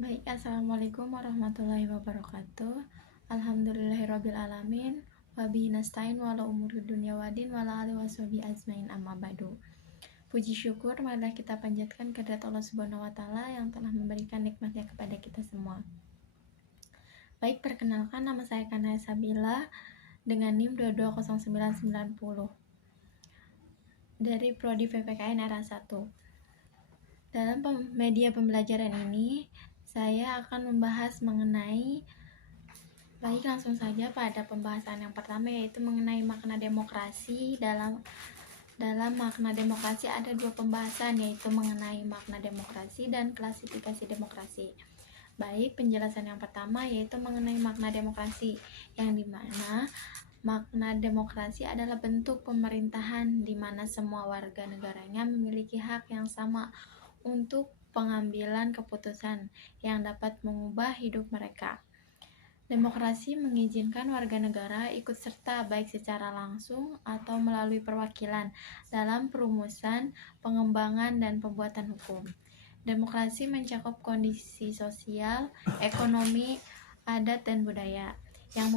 Baik, assalamualaikum warahmatullahi wabarakatuh. Alhamdulillahirrabbilalamin. Wabihi nasta'in wala umuri dunya wadin wala alihi washabihi ajmain amma ba'du. Puji syukur marilah kita panjatkan kehadirat Allah Subhanahu wa taala yang telah memberikan nikmatnya kepada kita semua. Baik, perkenalkan nama saya Kanaya Sabila dengan NIM 220990 dari Prodi PPKN era 1. Dalam media pembelajaran ini, saya akan membahas mengenai Baik, langsung saja pada pembahasan yang pertama, yaitu mengenai makna demokrasi. Dalam makna demokrasi ada dua pembahasan, yaitu mengenai makna demokrasi dan klasifikasi demokrasi. Baik, penjelasan yang pertama yaitu mengenai makna demokrasi, yang dimana makna demokrasi adalah bentuk pemerintahan di mana semua warga negaranya memiliki hak yang sama untuk pengambilan keputusan yang dapat mengubah hidup mereka. Demokrasi mengizinkan warga negara ikut serta baik secara langsung atau melalui perwakilan dalam perumusan, pengembangan, dan pembuatan hukum. Demokrasi mencakup kondisi sosial, ekonomi, adat, dan budaya yang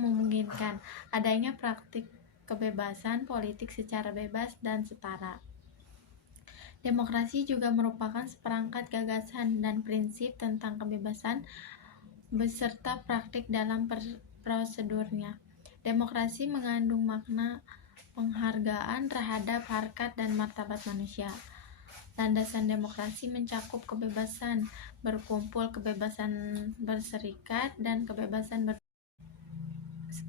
memungkinkan adanya praktik kebebasan politik secara bebas dan setara. Demokrasi juga merupakan seperangkat gagasan dan prinsip tentang kebebasan beserta praktik dalam prosedurnya. Demokrasi mengandung makna penghargaan terhadap harkat dan martabat manusia. Landasan demokrasi mencakup kebebasan berkumpul, kebebasan berserikat, dan kebebasan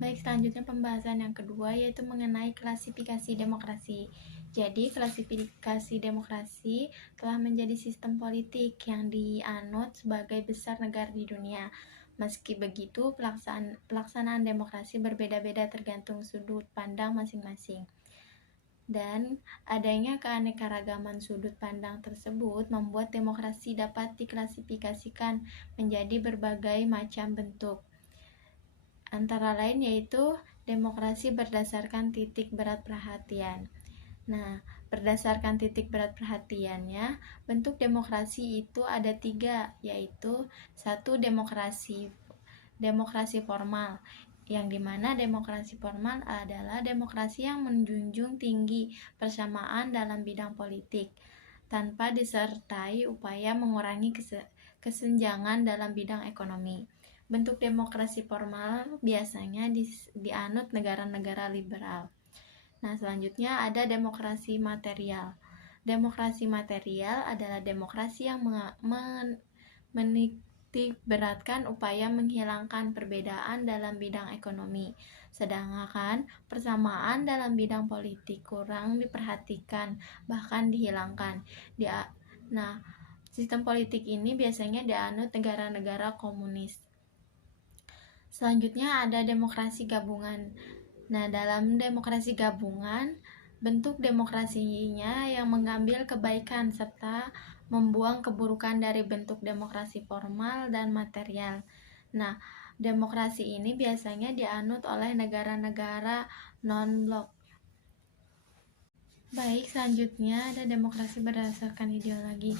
Baik, selanjutnya pembahasan yang kedua yaitu mengenai klasifikasi demokrasi. Jadi, klasifikasi demokrasi telah menjadi sistem politik yang dianut sebagai besar negara di dunia. Meski begitu, pelaksanaan demokrasi berbeda-beda tergantung sudut pandang masing-masing. Dan adanya keanekaragaman sudut pandang tersebut membuat demokrasi dapat diklasifikasikan menjadi berbagai macam bentuk. Antara lain yaitu demokrasi berdasarkan titik berat perhatian. Nah, berdasarkan titik berat perhatiannya, bentuk demokrasi itu ada 3, yaitu 1. Demokrasi formal, yang dimana demokrasi formal adalah demokrasi yang menjunjung tinggi persamaan dalam bidang politik, tanpa disertai upaya mengurangi kesenjangan dalam bidang ekonomi. Bentuk demokrasi formal biasanya dianut negara-negara liberal. Nah, selanjutnya ada demokrasi material. Demokrasi material adalah demokrasi yang menitik beratkan upaya menghilangkan perbedaan dalam bidang ekonomi, sedangkan persamaan dalam bidang politik kurang diperhatikan, bahkan dihilangkan. Nah, sistem politik ini biasanya dianut negara-negara komunis. Selanjutnya ada demokrasi gabungan. Nah, dalam demokrasi gabungan, bentuk demokrasinya yang mengambil kebaikan serta membuang keburukan dari bentuk demokrasi formal dan material. Nah, demokrasi ini biasanya dianut oleh negara-negara non-blok. Baik, selanjutnya ada demokrasi berdasarkan ideologi.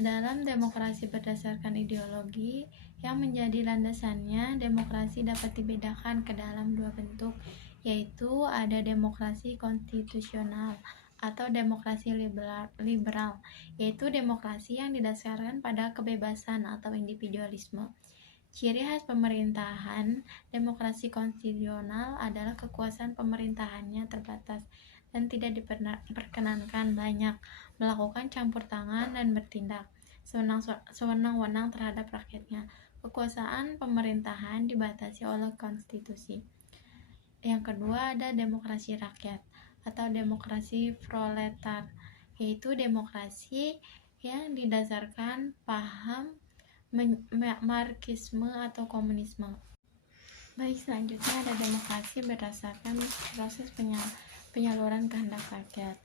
Dalam demokrasi berdasarkan ideologi, yang menjadi landasannya, demokrasi dapat dibedakan ke dalam dua bentuk, yaitu ada demokrasi konstitusional atau demokrasi liberal, yaitu demokrasi yang didasarkan pada kebebasan atau individualisme. Ciri khas pemerintahan demokrasi konstitusional adalah kekuasaan pemerintahannya terbatas dan tidak diperkenankan banyak melakukan campur tangan dan bertindak sewenang-wenang terhadap rakyatnya. Kekuasaan pemerintahan dibatasi oleh konstitusi. Yang kedua ada demokrasi rakyat atau demokrasi proletar, yaitu demokrasi yang didasarkan paham Marxisme atau komunisme. Baik, selanjutnya ada demokrasi berdasarkan proses penyaluran kehendak rakyat.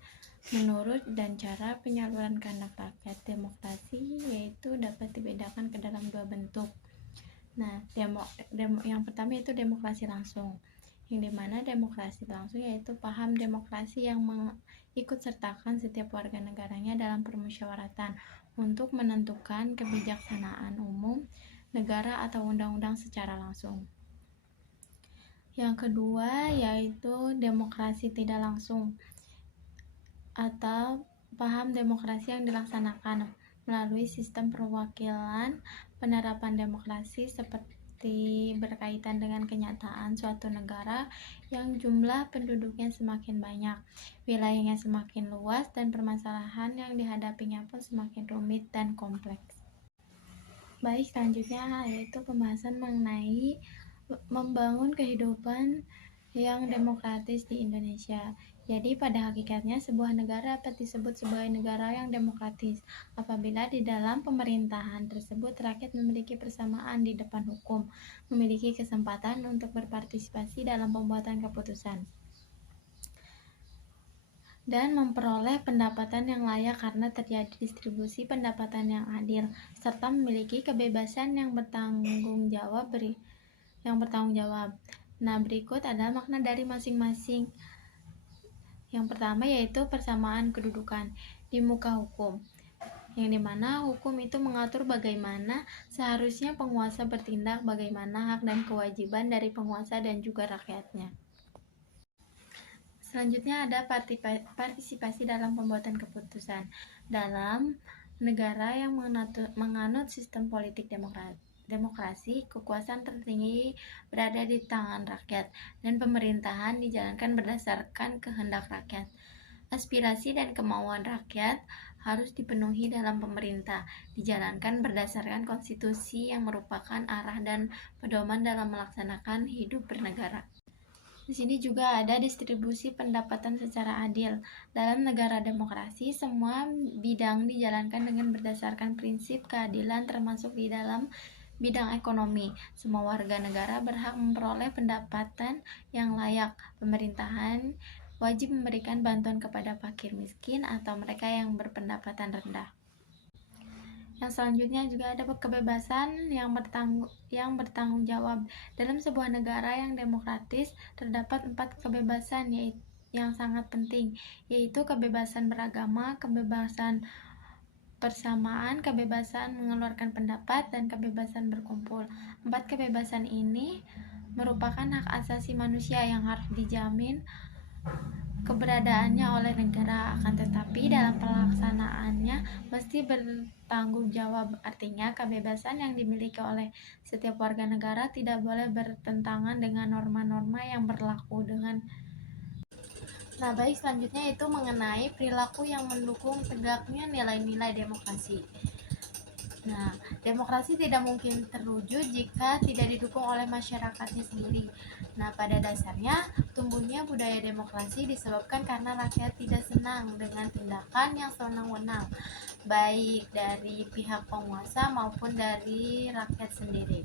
Menurut dan cara penyaluran kehendak rakyat, demokrasi yaitu dapat dibedakan ke dalam dua bentuk. Nah, yang pertama itu demokrasi langsung, yang dimana demokrasi langsung yaitu paham demokrasi yang mengikut sertakan setiap warga negaranya dalam permusyawaratan untuk menentukan kebijaksanaan umum negara atau undang-undang secara langsung. Yang kedua yaitu demokrasi tidak langsung atau paham demokrasi yang dilaksanakan melalui sistem perwakilan. Penerapan demokrasi seperti berkaitan dengan kenyataan suatu negara yang jumlah penduduknya semakin banyak, wilayahnya semakin luas, dan permasalahan yang dihadapinya pun semakin rumit dan kompleks. Baik, selanjutnya yaitu pembahasan mengenai membangun kehidupan yang demokratis di Indonesia. Jadi pada hakikatnya sebuah negara dapat disebut sebagai negara yang demokratis apabila di dalam pemerintahan tersebut rakyat memiliki persamaan di depan hukum, memiliki kesempatan untuk berpartisipasi dalam pembuatan keputusan, dan memperoleh pendapatan yang layak karena terjadi distribusi pendapatan yang adil, serta memiliki kebebasan yang bertanggung jawab. Nah, berikut adalah makna dari masing-masing. Yang pertama yaitu persamaan kedudukan di muka hukum, yang dimana hukum itu mengatur bagaimana seharusnya penguasa bertindak, bagaimana hak dan kewajiban dari penguasa dan juga rakyatnya. Selanjutnya ada partisipasi dalam pembuatan keputusan. Dalam negara yang menganut sistem politik demokrasi, kekuasaan tertinggi berada di tangan rakyat dan pemerintahan dijalankan berdasarkan kehendak rakyat. Aspirasi dan kemauan rakyat harus dipenuhi dalam pemerintah, dijalankan berdasarkan konstitusi yang merupakan arah dan pedoman dalam melaksanakan hidup bernegara. Di sini juga ada distribusi pendapatan secara adil. Dalam negara demokrasi, semua bidang dijalankan dengan berdasarkan prinsip keadilan, termasuk di dalam bidang ekonomi. Semua warga negara berhak memperoleh pendapatan yang layak. Pemerintahan wajib memberikan bantuan kepada fakir miskin atau mereka yang berpendapatan rendah. Yang selanjutnya juga ada kebebasan yang bertanggung jawab. Dalam sebuah negara yang demokratis terdapat 4 kebebasan yang sangat penting, yaitu kebebasan beragama, kebebasan persamaan, kebebasan mengeluarkan pendapat, dan kebebasan berkumpul. 4 kebebasan ini merupakan hak asasi manusia yang harus dijamin keberadaannya oleh negara, akan tetapi dalam pelaksanaannya mesti bertanggung jawab. Artinya, kebebasan yang dimiliki oleh setiap warga negara tidak boleh bertentangan dengan norma-norma yang berlaku dengan. Nah, baik, selanjutnya itu mengenai perilaku yang mendukung tegaknya nilai-nilai demokrasi. Nah, demokrasi tidak mungkin terwujud jika tidak didukung oleh masyarakatnya sendiri. Nah, pada dasarnya, tumbuhnya budaya demokrasi disebabkan karena rakyat tidak senang dengan tindakan yang sewenang-wenang, baik dari pihak penguasa maupun dari rakyat sendiri.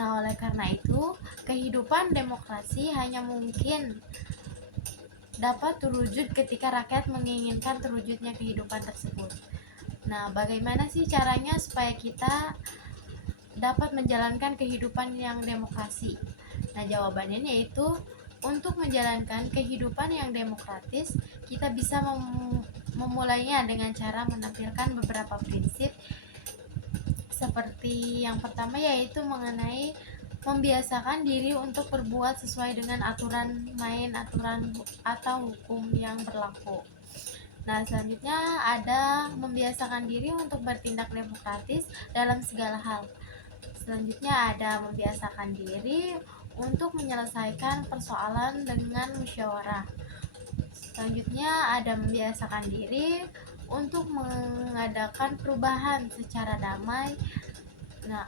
Nah, oleh karena itu, kehidupan demokrasi hanya mungkin dapat terwujud ketika rakyat menginginkan terwujudnya kehidupan tersebut. Nah, bagaimana sih caranya supaya kita dapat menjalankan kehidupan yang demokrasi? Nah, jawabannya yaitu untuk menjalankan kehidupan yang demokratis, kita bisa memulainya dengan cara menampilkan beberapa prinsip. Seperti yang pertama yaitu mengenai membiasakan diri untuk berbuat sesuai dengan aturan main, aturan atau hukum yang berlaku. Nah, selanjutnya ada membiasakan diri untuk bertindak demokratis dalam segala hal. Selanjutnya ada membiasakan diri untuk menyelesaikan persoalan dengan musyawarah. Selanjutnya ada membiasakan diri untuk mengadakan perubahan secara damai. Nah,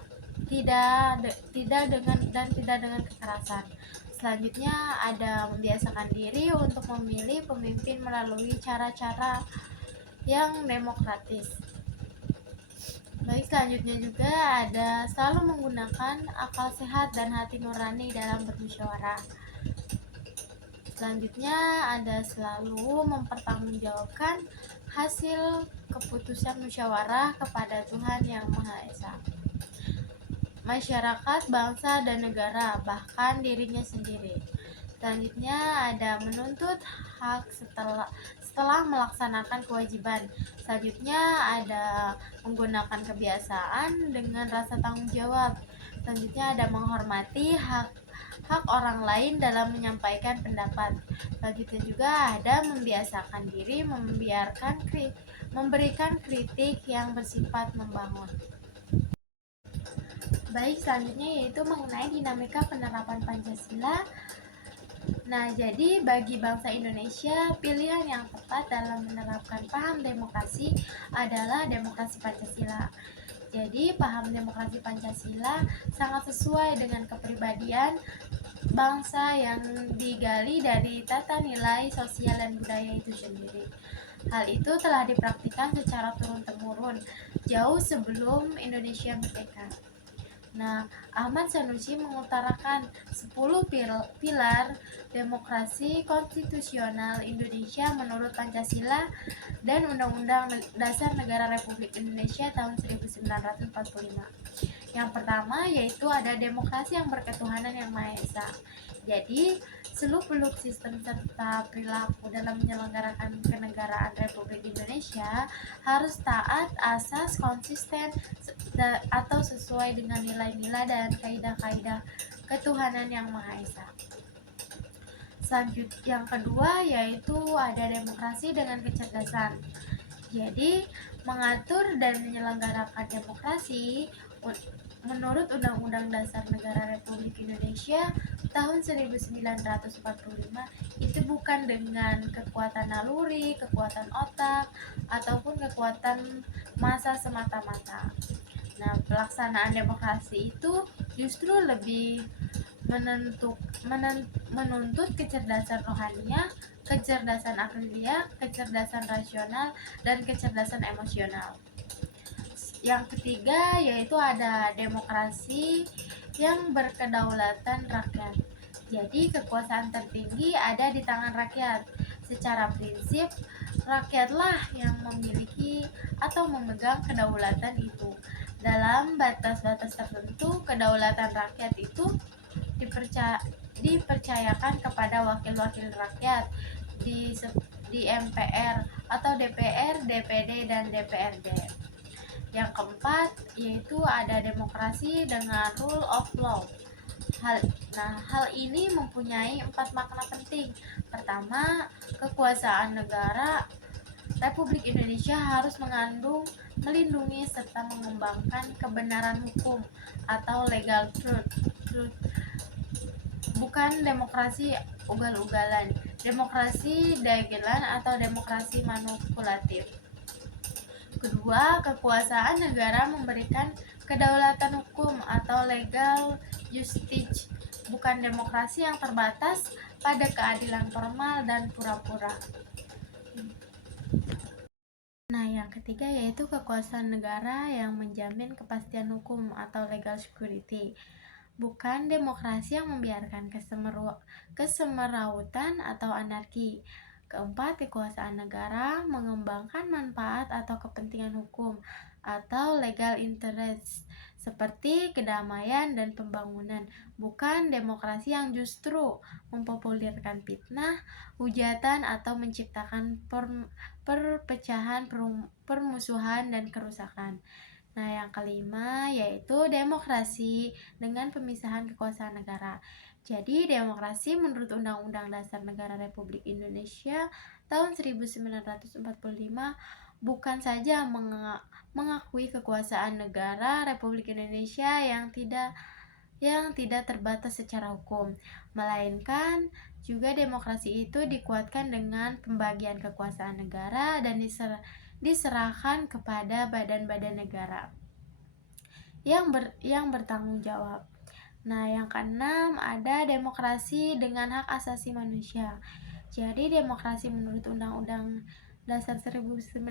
tidak dengan kekerasan. Selanjutnya ada membiasakan diri untuk memilih pemimpin melalui cara-cara yang demokratis. Baik, selanjutnya juga ada selalu menggunakan akal sehat dan hati nurani dalam bermusyawarah. Selanjutnya ada selalu mempertanggungjawabkan hasil keputusan musyawarah kepada Tuhan Yang Maha Esa, masyarakat, bangsa, dan negara, bahkan dirinya sendiri. Selanjutnya ada menuntut hak setelah setelah melaksanakan kewajiban. Selanjutnya ada menggunakan kebiasaan dengan rasa tanggung jawab. Selanjutnya ada menghormati hak orang lain dalam menyampaikan pendapat. Selanjutnya juga ada membiasakan diri memberikan kritik yang bersifat membangun. Baik, selanjutnya yaitu mengenai dinamika penerapan Pancasila. Nah, jadi bagi bangsa Indonesia, pilihan yang tepat dalam menerapkan paham demokrasi adalah demokrasi Pancasila. Jadi, paham demokrasi Pancasila sangat sesuai dengan kepribadian bangsa yang digali dari tata nilai sosial dan budaya itu sendiri. Hal itu telah dipraktikkan secara turun-temurun jauh sebelum Indonesia merdeka. Nah, Ahmad Sanusi mengutarakan 10 pilar demokrasi konstitusional Indonesia menurut Pancasila dan Undang-Undang Dasar Negara Republik Indonesia tahun 1945. Yang pertama yaitu ada demokrasi yang berketuhanan yang Maha Esa. Jadi, seluk-beluk sistem serta perilaku dalam menyelenggarakan kenegaraan Republik Indonesia harus taat asas konsisten atau sesuai dengan nilai-nilai dan kaidah-kaidah ketuhanan yang Maha Esa. Selanjutnya yang kedua yaitu ada demokrasi dengan kecerdasan. Jadi, mengatur dan menyelenggarakan demokrasi menurut Undang-Undang Dasar Negara Republik Indonesia tahun 1945 itu bukan dengan kekuatan naluri, kekuatan otak, ataupun kekuatan massa semata-mata. Nah, pelaksanaan demokrasi itu justru lebih menuntut kecerdasan rohaniah, kecerdasan akliah, kecerdasan rasional, dan kecerdasan emosional. Yang ketiga yaitu ada demokrasi yang berkedaulatan rakyat. Jadi kekuasaan tertinggi ada di tangan rakyat. Secara prinsip, rakyatlah yang memiliki atau memegang kedaulatan itu. Dalam batas-batas tertentu, kedaulatan rakyat itu dipercayakan kepada wakil-wakil rakyat di MPR atau DPR, DPD, dan DPRD. Yang keempat yaitu ada demokrasi dengan rule of law. Hal ini mempunyai 4 makna penting. Pertama, kekuasaan negara Republik Indonesia harus melindungi serta mengembangkan kebenaran hukum atau legal truth. Bukan demokrasi ugal-ugalan, demokrasi dagelan atau demokrasi manipulatif. Kedua, kekuasaan negara memberikan kedaulatan hukum atau legal justice, bukan demokrasi yang terbatas pada keadilan formal dan pura-pura. Nah, yang ketiga yaitu kekuasaan negara yang menjamin kepastian hukum atau legal security, bukan demokrasi yang membiarkan kesemerawutan atau anarki. Keempat, kekuasaan negara mengembangkan manfaat atau kepentingan hukum atau legal interest seperti kedamaian dan pembangunan, bukan demokrasi yang justru mempopulerkan fitnah, hujatan atau menciptakan perpecahan, permusuhan dan kerusakan. Nah, yang kelima yaitu demokrasi dengan pemisahan kekuasaan negara. Jadi, demokrasi menurut Undang-Undang Dasar Negara Republik Indonesia tahun 1945 bukan saja mengakui kekuasaan negara Republik Indonesia yang tidak terbatas secara hukum, melainkan juga demokrasi itu dikuatkan dengan pembagian kekuasaan negara dan diserahkan kepada badan-badan negara yang bertanggung jawab. Nah, yang keenam ada demokrasi dengan hak asasi manusia. Jadi demokrasi menurut Undang-Undang Dasar 1945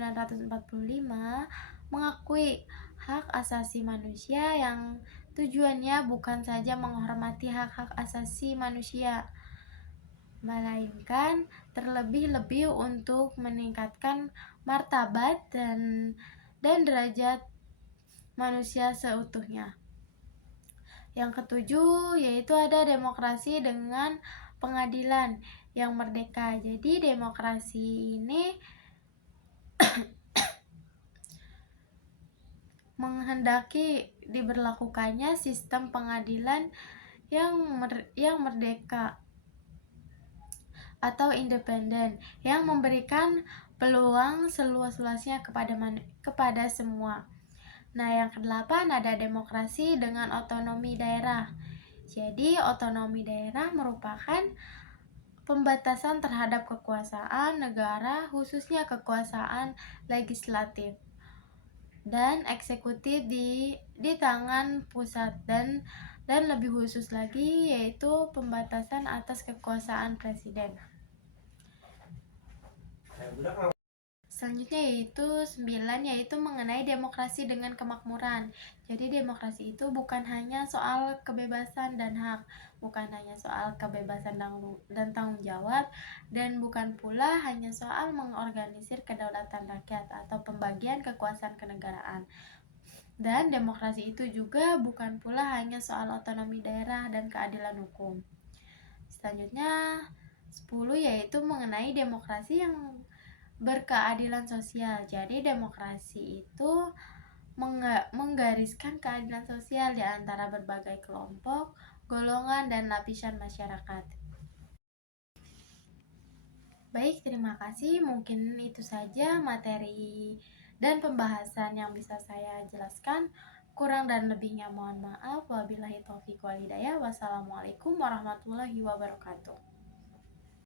mengakui hak asasi manusia yang tujuannya bukan saja menghormati hak-hak asasi manusia, melainkan terlebih-lebih untuk meningkatkan martabat dan derajat manusia seutuhnya. Yang ketujuh yaitu ada demokrasi dengan pengadilan. yang merdeka. Jadi demokrasi ini menghendaki diberlakukannya sistem pengadilan yang merdeka atau independen, yang memberikan peluang seluas-luasnya kepada semua. Nah, yang kedelapan ada demokrasi dengan otonomi daerah. Jadi, otonomi daerah merupakan pembatasan terhadap kekuasaan negara, khususnya kekuasaan legislatif dan eksekutif di tangan pusat, dan lebih khusus lagi yaitu pembatasan atas kekuasaan presiden. Selanjutnya yaitu 9, yaitu mengenai demokrasi dengan kemakmuran. Jadi demokrasi itu bukan hanya soal kebebasan dan hak, bukan hanya soal kebebasan dan tanggung jawab, dan bukan pula hanya soal mengorganisir kedaulatan rakyat atau pembagian kekuasaan kenegaraan. Dan demokrasi itu juga bukan pula hanya soal otonomi daerah dan keadilan hukum. Selanjutnya 10, yaitu mengenai demokrasi yang berkeadilan sosial. Jadi demokrasi itu menggariskan keadilan sosial di antara berbagai kelompok, golongan, dan lapisan masyarakat. Baik, terima kasih. Mungkin itu saja materi dan pembahasan yang bisa saya jelaskan. Kurang dan lebihnya mohon maaf. Wabillahi taufiq wal hidayah. Wassalamualaikum warahmatullahi wabarakatuh.